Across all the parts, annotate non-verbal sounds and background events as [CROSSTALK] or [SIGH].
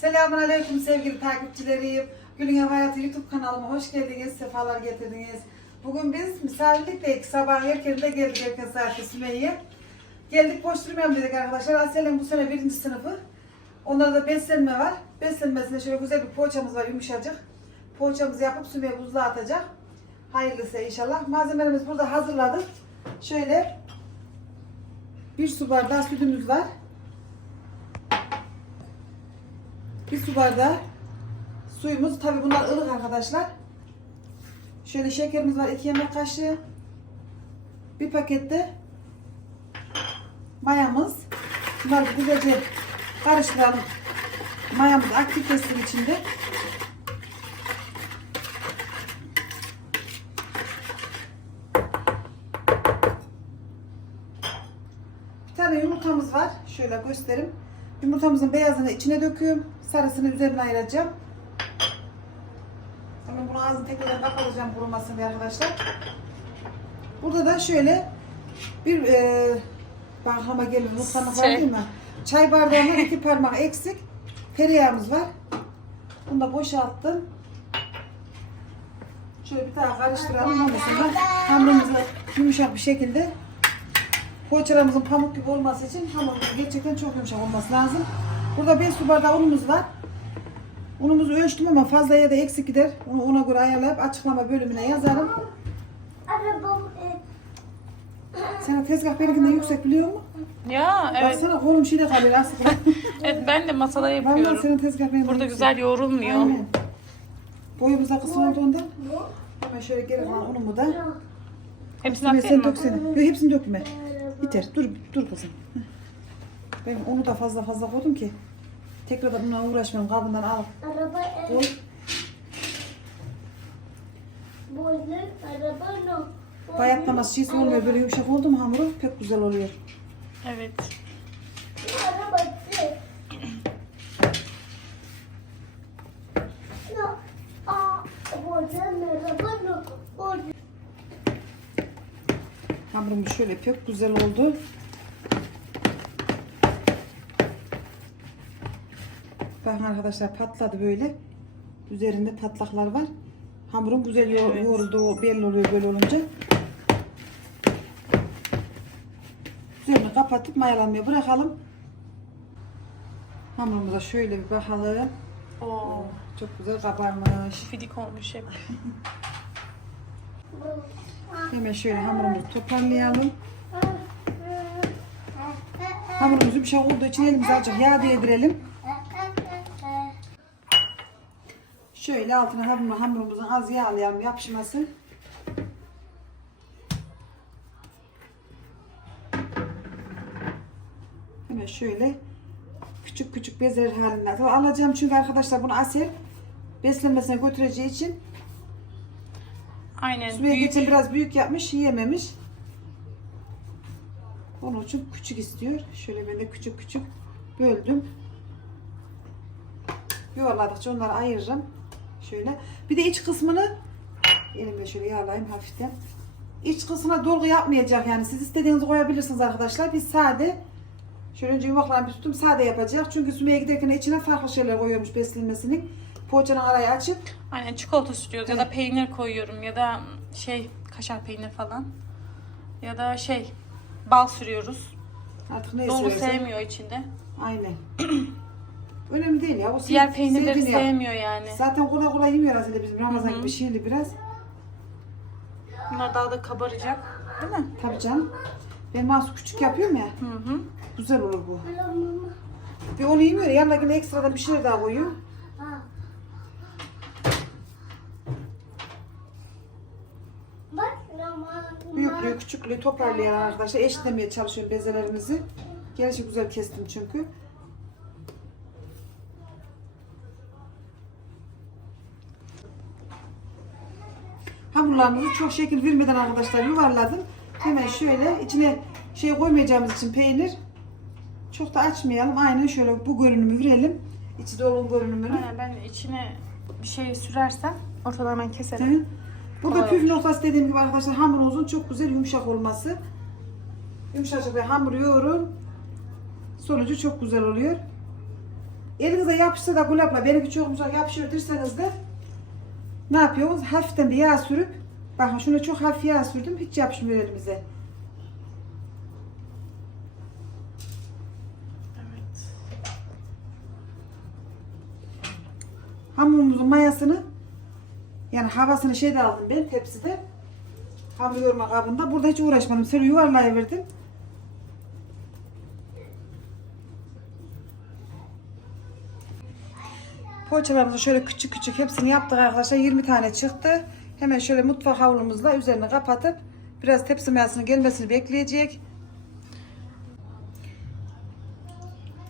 Selamünaleyküm sevgili takipçilerim. Gülün Ev Hayatı YouTube kanalıma hoş geldiniz, sefalar getirdiniz. Bugün biz misafirlikteyiz. Sabah erkeninde geldik erken saatte Sümeyye. Geldik boş durmayalım dedik arkadaşlar. Asel'in bu sene birinci sınıfı. Onlarda da beslenme var. Beslenmesinde şöyle güzel bir poğaçamız var yumuşacık. Poğaçamızı yapıp Sümeyye buzluğa atacak. Hayırlısı inşallah. Malzemelerimiz burada hazırladık. Şöyle bir su bardağı sütümüz var. Bir su bardağı suyumuz. Tabi bunlar ılık arkadaşlar. Şöyle şekerimiz var. 2 yemek kaşığı. Bir pakette mayamız. Bunları güzelce karıştıralım. Mayamız aktifleşsin içinde. Bir tane yumurtamız var. Şöyle göstereyim. Yumurtamızın beyazını içine döküyorum. Sarısını üzerine ayıracağım. Hemen bunu ağzını tekrar kapatacağım kurumasın diye arkadaşlar. Burada da şöyle bir e, baklama geliyor. Mutfağına Şey. değil mi? Çay bardağından iki parmak eksik. Tereyağımız var. Bunu da boşalttım. Şöyle bir daha karıştıralım. Sonra hamurumuzu yumuşak bir şekilde Poğaçalarımızın pamuk gibi olması için hamur gerçekten çok yumuşak olması lazım. Burada 5 su bardağı unumuz var. Unumuzu ölçtüm ama fazla ya da eksik gider. Onu ona göre ayarlayıp açıklama bölümüne yazarım. Arabam e, Senin tezgah benimkinden yüksek biliyor musun? Ya evet. Baksana kolum şeyde kalıyor aslında. [LAUGHS] evet ben de masada Vallahi yapıyorum. senin tezgah benimkinden Burada yüksek. güzel yoğrulmuyor. Aynen. Boyumuz da kısa olduğundan. bu. Hemen şöyle geri kalan unumu da. Hepsini sen atayım mı? döksene. Yok hepsini dökme. Biter. Dur dur kızım. Heh. Ben onu da fazla fazla koydum ki. Tekrar bununla uğraşmayalım. Kabından al. Araba e, Koy. boylu araba no. Olmuyor. Böyle yumuşak oldu mu hamuru pek güzel oluyor. Evet. Arabası. No. Aa, araba no. Boylu. Hamurumuz şöyle pek güzel oldu. Bakın arkadaşlar patladı böyle. Üzerinde patlaklar var. Hamurun güzel yo- Evet. yoğrulduğu belli oluyor böyle olunca. Üzerini kapatıp mayalanmaya bırakalım. Hamurumuza şöyle bir bakalım. Oo. Çok güzel kabarmış. Fidik olmuş hep. Hemen şöyle hamurumuzu toparlayalım. Hamurumuz yumuşak olduğu için elimize azıcık yağ değdirelim. Şöyle altına hamur, hamurumuzun az yağlayalım yapışmasın. Hemen şöyle küçük küçük bezeler halinde alacağım çünkü arkadaşlar bunu Asel beslenmesine götüreceği için Aynen. Sümeyye Büyük. geçen biraz büyük yapmış, yiyememiş. Onun için küçük istiyor. Şöyle ben de küçük küçük böldüm. Yuvarladıkça onları ayırırım. Şöyle. Bir de iç kısmını elimle şöyle yağlayayım hafiften. İç kısmına dolgu yapmayacak yani. Siz istediğinizi koyabilirsiniz arkadaşlar. Biz sade şöyle önce yumaklarını bir tutum sade yapacak. Çünkü Sümeyye giderken içine farklı şeyler koyuyormuş beslenmesini. Poğaçanın arayı açıp Aynen çikolata sürüyoruz ya da peynir koyuyorum ya da şey kaşar peynir falan. Ya da şey bal sürüyoruz. artık ne istiyorsan. sevmiyor içinde. Aynen. [CLEARS THROAT] Önemli değil ya. O Diğer peynirleri sevdiğini yap. sevmiyor yani. Zaten kolay kolay yemiyor aslında bizim Ramazan Hı hı. gibi şeyli biraz. Bunlar daha da kabaracak. Değil mi? Tabii canım. Ben mahsus küçük yapıyorum ya. Hı hı. Güzel olur bu. Bir onu yemiyor. Yanına yine ekstradan bir şeyler daha koyuyor. Bak. Büyüklüğü küçüklüğü toparlayan arkadaşlar. Eşitlemeye çalışıyorum bezelerimizi. Gerçi güzel kestim çünkü. Hamurlarımızı çok şekil vermeden arkadaşlar yuvarladım. Hemen şöyle içine şey koymayacağımız için peynir çok da açmayalım. Aynen şöyle bu görünümü verelim. İçi dolu görünümünü. Aynen, ben içine bir şey sürersem ortadan hemen keserim. Değil? Burada püf noktası dediğim gibi arkadaşlar hamurunuzun çok güzel yumuşak olması. Yumuşacık bir hamur yoğurun. Sonucu çok güzel oluyor. elinize yapışsa da kulapla benimki çok yumuşak yapışıyor derseniz de ne yapıyoruz? Hafiften bir yağ sürüp bakın şunu çok hafif yağ sürdüm hiç yapışmıyor elimize. Evet. Hamurumuzun mayasını yani havasını şeyde aldım ben tepside. Hamur yoğurma kabında. Burada hiç uğraşmadım. Şöyle yuvarlayıverdim. Poğaçalarımızı şöyle küçük küçük hepsini yaptık arkadaşlar. 20 tane çıktı. Hemen şöyle mutfak havlumuzla üzerine kapatıp biraz tepsi mayasının gelmesini bekleyecek.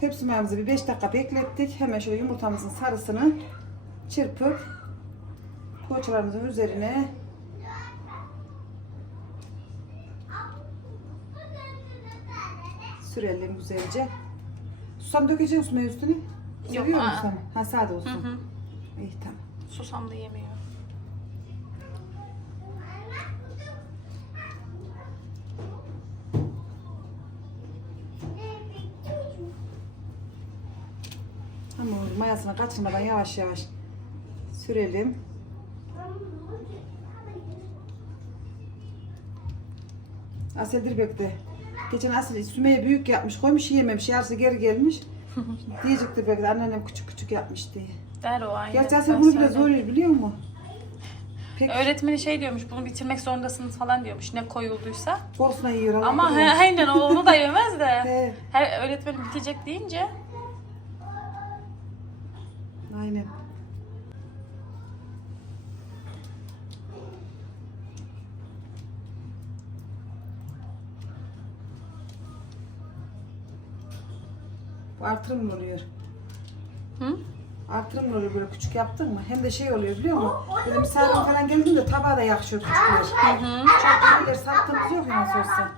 Tepsi mayamızı bir 5 dakika beklettik. Hemen şöyle yumurtamızın sarısını çırpıp poğaçalarımızın üzerine sürelim güzelce. Susam dökecek misin üstüne? Yok, Seviyor aa. Ha sade Hı olsun. hı. İyi tamam. Susam da yemiyor. Hamur mayasına kaçırmadan yavaş yavaş sürelim. Asel Dirbek'te. Geçen Asel Sümeyye büyük yapmış koymuş yiyememiş. Yarısı geri gelmiş. [LAUGHS] Diyecek Dirbek'te anneannem küçük küçük yapmış diye. Der o aynen. Gerçi Asel bunu bile söylerim. zor biliyor musun? Pek Öğretmeni şey diyormuş, bunu bitirmek zorundasınız falan diyormuş ne koyulduysa. bolsuna yiyor. Allah Ama he, aynen onu da yemez de. [LAUGHS] He, Her öğretmenim bitecek deyince aynen. Bu artırım mı oluyor? Hı? Artırım mı oluyor böyle küçük yaptın mı? Hem de şey oluyor biliyor musun? Böyle misafir falan geldiğinde tabağa da yakışıyor küçükler. Hı hı. Çok iyiler sattığımız yok ya nasıl olsa.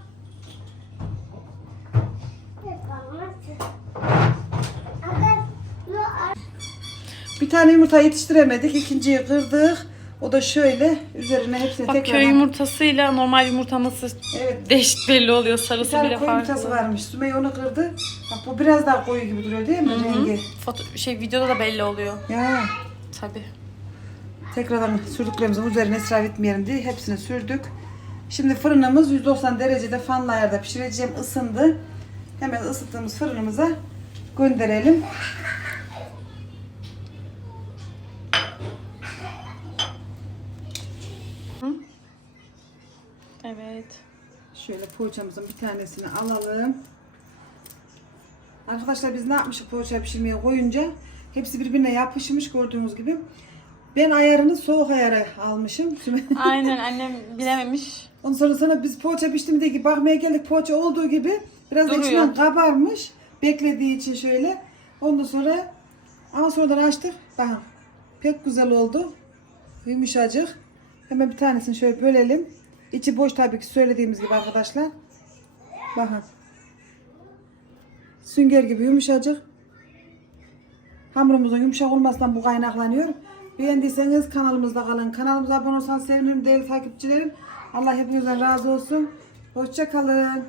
Bir tane yumurta yetiştiremedik. ikinciyi kırdık. O da şöyle üzerine hepsini Bak tekrar... köy yumurtasıyla normal yumurta nasıl Evet. değişik belli oluyor. Bir Sarısı tane bile koyu yumurtası farklı. varmış. Sümeyye onu kırdı. Bak bu biraz daha koyu gibi duruyor değil mi rengi? Foto şey videoda da belli oluyor. Ya. Tabii. Tekrardan sürdüklerimizin üzerine israf etmeyelim diye hepsini sürdük. Şimdi fırınımız 190 derecede fanlı ayarda pişireceğim. ısındı. Hemen ısıttığımız fırınımıza gönderelim. Evet. Şöyle poğaçamızın bir tanesini alalım. Arkadaşlar biz ne yapmışız poğaça pişirmeye koyunca hepsi birbirine yapışmış gördüğünüz gibi. Ben ayarını soğuk ayara almışım. [LAUGHS] Aynen annem bilememiş. Ondan sonra sana biz poğaça pişti mi diye ki bakmaya geldik poğaça olduğu gibi biraz da Duruyor. içinden kabarmış. Beklediği için şöyle. Ondan sonra ama sonradan açtık. Bakın pek güzel oldu. Yumuşacık. Hemen bir tanesini şöyle bölelim. İçi boş tabii ki söylediğimiz gibi arkadaşlar. Bakın. Sünger gibi yumuşacık. Hamurumuzun yumuşak olmasından bu kaynaklanıyor. Beğendiyseniz kanalımızda kalın. Kanalımıza abone olursanız sevinirim değerli takipçilerim. Allah hepinizden razı olsun. Hoşça kalın.